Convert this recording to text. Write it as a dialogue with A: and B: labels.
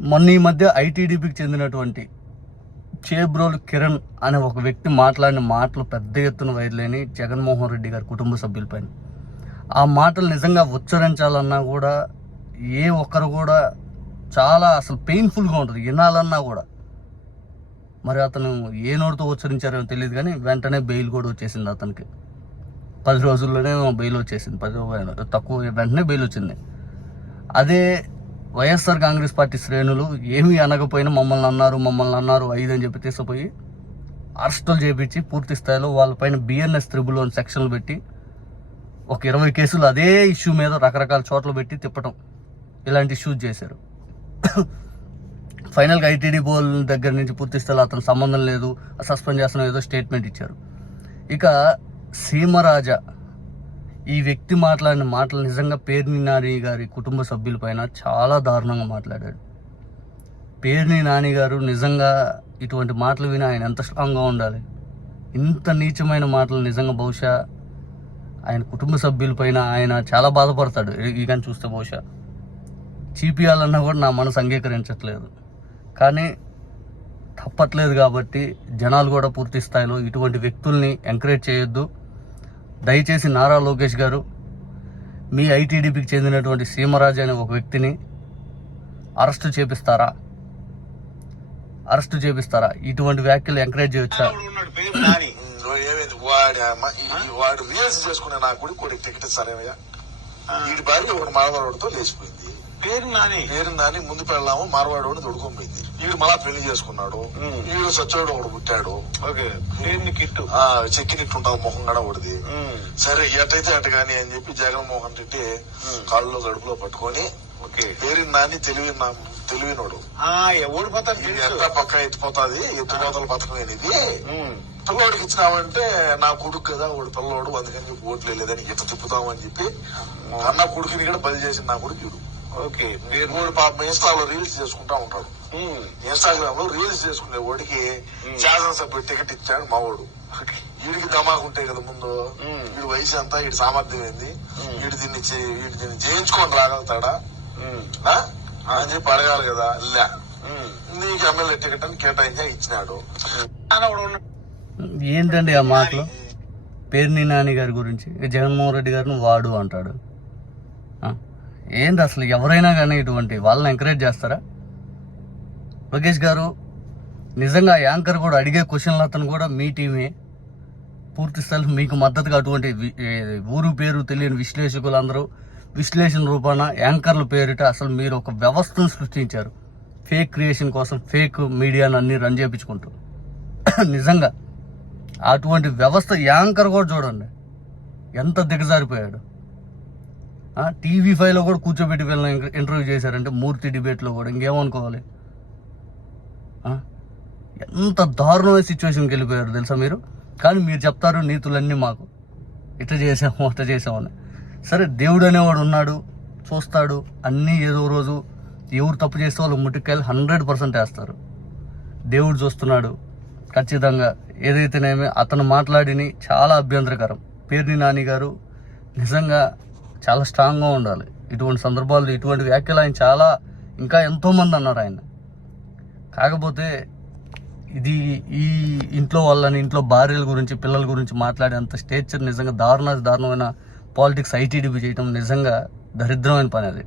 A: మొన్న ఈ మధ్య ఐటీడీపీకి చెందినటువంటి చేబ్రోలు కిరణ్ అనే ఒక వ్యక్తి మాట్లాడిన మాటలు పెద్ద ఎత్తున వైర్లేని జగన్మోహన్ రెడ్డి గారి కుటుంబ సభ్యులపైన. ఆ మాటలు నిజంగా ఉచ్చరించాలన్నా కూడా ఏ ఒక్కరు కూడా చాలా అసలు పెయిన్ఫుల్గా ఉంటుంది. వినాలన్నా కూడా. మరి అతను ఏ నోటితో ఉచ్చరించారో తెలియదు కానీ వెంటనే బెయిల్ కూడా వచ్చేసింది అతనికి. పది రోజుల్లోనే బెయిల్ వచ్చేసింది. పది తక్కువ వెంటనే బెయిల్ వచ్చింది. అదే వైఎస్ఆర్ కాంగ్రెస్ పార్టీ శ్రేణులు ఏమీ అనకపోయినా మమ్మల్ని అన్నారు మమ్మల్ని అన్నారు ఐదు అని చెప్పి తీసుకుపోయి అరెస్టులు చేపించి పూర్తి స్థాయిలో వాళ్ళపైన బిఎన్ఎస్ త్రిబుల్ అని సెక్షన్లు పెట్టి ఒక ఇరవై కేసులు అదే ఇష్యూ మీద రకరకాల చోట్ల పెట్టి తిప్పటం ఇలాంటి ఇష్యూస్ చేశారు. ఫైనల్గా ఐటీడీ బోల్ దగ్గర నుంచి పూర్తి స్థాయిలో అతను సంబంధం లేదు సస్పెండ్ చేస్తున్న ఏదో స్టేట్మెంట్ ఇచ్చారు. ఇక సీమరాజా ఈ వ్యక్తి మాట్లాడిన మాటలు నిజంగా పేర్ని నాని గారి కుటుంబ సభ్యులపైన చాలా దారుణంగా మాట్లాడాడు. పేర్ని నాని గారు నిజంగా ఇటువంటి మాటలు విని ఆయన ఎంత స్ట్రాంగ్గా ఉండాలి? ఇంత నీచమైన మాటలు నిజంగా బహుశా ఆయన కుటుంబ సభ్యులపైన ఆయన చాలా బాధపడతాడు. ఈ కానీ చూస్తే బహుశా చీపియాలన్నా కూడా నా మనసు అంగీకరించట్లేదు. కానీ తప్పట్లేదు కాబట్టి జనాలు కూడా పూర్తి స్థాయిలో ఇటువంటి వ్యక్తుల్ని ఎంకరేజ్ చేయొద్దు. దయచేసి నారా లోకేష్ గారు మీ ఐటీడీపీకి చెందినటువంటి సీమరాజు అనే ఒక వ్యక్తిని అరెస్టు చేపిస్తారా? అరెస్టు చేపిస్తారా? ఇటువంటి వ్యాఖ్యలు ఎంకరేజ్ చేయొచ్చా?
B: వాడి చేసుకునే నా కొడుకు కొడుకు టికెట్ ఇస్తారేమయ్యా? వీడి భార్య ఒక మార్వాడితో లేచిపోయింది.
C: పేరు నాని
B: పేరు దాన్ని ముందు పెళ్ళాము మార్వాడు తొడుకోపోయింది వీడు మళ్ళా పెళ్ళి చేసుకున్నాడు. వీడు సచ్చోడు ఒకడు పుట్టాడు.
C: కిట్టు.
B: ఆ చెక్కినిట్టుంటావు మొహం గడ ఒకటిది. సరే ఎటైతే అటు కానీ అని చెప్పి జగన్మోహన్ రెడ్డి కాళ్ళలో గడుపులో పట్టుకొని
C: ఓకే.
B: పేరు నాని తెలివి తెలివినోడు.
C: ఓడిపోతాను తెలుసు.
B: ఎంత పక్క ఎత్తిపోతాది? ఎత్తిపోతల పథకం ఇది. పిల్లోడికి ఇచ్చినామంటే నా కొడుకు కదా వాడు పిల్లోడు అందుకని చెప్పి ఓట్లు లేదని ఇట్ట తిప్పుతామని చెప్పి అన్న కొడుకుని కూడా బలి చేసిన నా కొడుకు
C: ఓకే
B: వాడు పాపం ఇన్స్టాలో రీల్స్ చేసుకుంటా ఉంటాడు. ఇన్స్టాగ్రామ్లో రీల్స్ చేసుకునే వాడికి శాసనసభ్యుడు టికెట్ ఇచ్చాడు మా వాడు. వీడికి దమాకు ఉంటాయి కదా ముందు. వీడి వయసు ఎంత? వీడి సామర్థ్యం ఏంది? వీడు దీన్ని వీడు దీన్ని జయించుకొని రాగలుగుతాడా? అని చెప్పి అడగాలి కదా. లే. నీకు ఎమ్మెల్యే టికెట్ అని కేటాయించా ఇచ్చినాడు.
A: ఏంటండి ఆ మాటలు? పేర్ని నాని గారి గురించి. జగన్మోహన్ రెడ్డి గారిని వాడు అంటాడు? ఏంది అసలు ఎవరైనా కానీ ఇటువంటి వాళ్ళని ఎంకరేజ్ చేస్తారా? లోకేష్ గారు నిజంగా యాంకర్ కూడా అడిగే క్వశ్చన్లు అతను కూడా మీ టీమే పూర్తి స్థలం మీకు మద్దతుగా అటువంటి ఊరు పేరు తెలియని విశ్లేషకులందరూ విశ్లేషణ రూపాన యాంకర్ల పేరిట అసలు మీరు ఒక వ్యవస్థను సృష్టించారు. ఫేక్ క్రియేషన్ కోసం ఫేక్ మీడియాను అన్ని రన్ చేయించుకుంటూ నిజంగా అటువంటి వ్యవస్థ యాంకర్ కూడా చూడండి. ఎంత దిగజారిపోయాడు. టీవీ ఫైవ్లో కూడా కూర్చోబెట్టి వీళ్ళని ఇంటర్వ్యూ చేశారంటే మూర్తి డిబేట్లో కూడా ఇంకేమనుకోవాలి? ఎంత దారుణమైన సిచ్యువేషన్కి వెళ్ళిపోయారు తెలుసా మీరు? కానీ మీరు చెప్తారు నీతులన్నీ మాకు. ఇట్ట చేసాము అట్ట చేసామని సరే దేవుడు అనేవాడు ఉన్నాడు చూస్తాడు అన్నీ ఏదో రోజు ఎవరు తప్పు చేస్తే వాళ్ళు ముట్టికాయలు హండ్రెడ్ పర్సెంట్ వేస్తారు. దేవుడు చూస్తున్నాడు ఖచ్చితంగా. ఏదైతేనేమి అతను మాట్లాడిని చాలా అభ్యంతరకరం. పేర్ని నాని గారు నిజంగా చాలా స్ట్రాంగ్గా ఉండాలి. ఇటువంటి సందర్భాల్లో ఇటువంటి వ్యాఖ్యలు ఆయన చాలా ఇంకా ఎంతోమంది అన్నారు ఆయన. కాకపోతే ఇది ఈ ఇంట్లో వాళ్ళని ఇంట్లో భార్యల గురించి పిల్లల గురించి మాట్లాడేంత స్టేచర్ నిజంగా దారుణ దారుణమైన పాలిటిక్స్ ఐటీడీపీ చేయడం నిజంగా దరిద్రమైన పని అది.